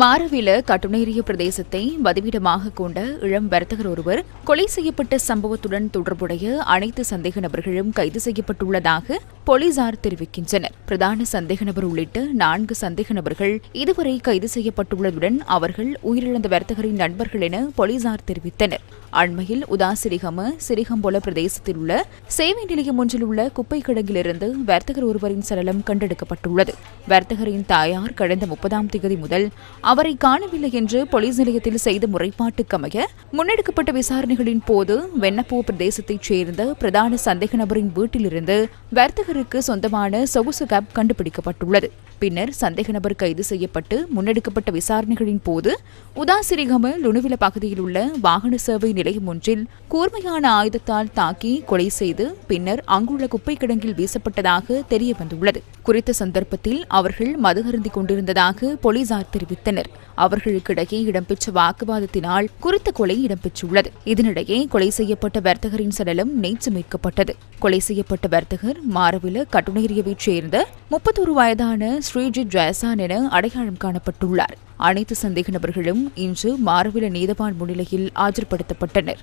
மாரவில கட்டுநேரிய பிரதேசத்தை வதிவிடமாக கொண்ட இளம் வர்த்தகர் ஒருவர் கொலை செய்யப்பட்ட சம்பவத்துடன் தொடர்புடைய அனைத்து சந்தேக நபர்களும் கைது செய்யப்பட்டுள்ளதாக போலீசார் தெரிவிக்கின்றனர். பிரதான சந்தேக நபர் உள்ளிட்ட நான்கு சந்தேக நபர்கள் இதுவரை கைது செய்யப்பட்டுள்ளதுடன் அவர்கள் உயிரிழந்த வர்த்தகரின் நண்பர்கள் என போலீசார் தெரிவித்தனர். அண்மையில் உதாசிரிகம சிரிகம பிரதேசத்தில் உள்ள சேவை நிலையம் ஒன்றில் உள்ள குப்பை கிடங்கிலிருந்து வர்த்தகர் ஒருவரின் சடலம் கண்டெடுக்கப்பட்டுள்ளது. வர்த்தகரின் தாயார் கடந்த முப்பதாம் தேதி முதல் அவரை காணவில்லை என்று போலீஸ் நிலையத்தில் செய்த முறைப்பாட்டுக்கமைய முன்னெடுக்கப்பட்ட விசாரணைகளின் போது வெண்ணப்பூ பிரதேசத்தைச் சேர்ந்த பிரதான சந்தேக நபரின் வீட்டிலிருந்து வர்த்தகருக்கு சொந்தமான சொகுசு கேப் கண்டுபிடிக்கப்பட்டுள்ளது. பின்னர் சந்தேக நபர் கைது செய்யப்பட்டு முன்னெடுக்கப்பட்ட விசாரணைகளின் போது உதாசிரிகம லுணுவில பகுதியில் உள்ள வாகன சேவை நிலையம் ஒன்றில் கூர்மையான ஆயுதத்தால் தாக்கி கொலை செய்து பின்னர் அங்குள்ள குப்பை கிடங்கில் வீசப்பட்டதாக தெரிய வந்துள்ளது. குறித்த சந்தர்ப்பத்தில் அவர்கள் மது அருந்திக் கொண்டிருந்ததாக போலீசார் தெரிவித்தனர். அவர்களுக்கிடையே இடம்பெற்ற வாக்குவாதத்தினால் குறித்த கொலை இடம்பெற்றுள்ளது. இதனிடையே கொலை செய்யப்பட்ட வர்த்தகரின் சடலம் நேற்று மீட்கப்பட்டது. கொலை செய்யப்பட்ட வர்த்தகர் மாரவில கட்டுநேரியவைச் சேர்ந்த முப்பத்தொரு வயதான ஸ்ரீஜித் ஜெயசான் என அடையாளம் காணப்பட்டுள்ளார். அனைத்து சந்தேக நபர்களும் இன்று மாரவில நீதவான் முன்னிலையில் ஆஜர்படுத்தப்பட்டனர்.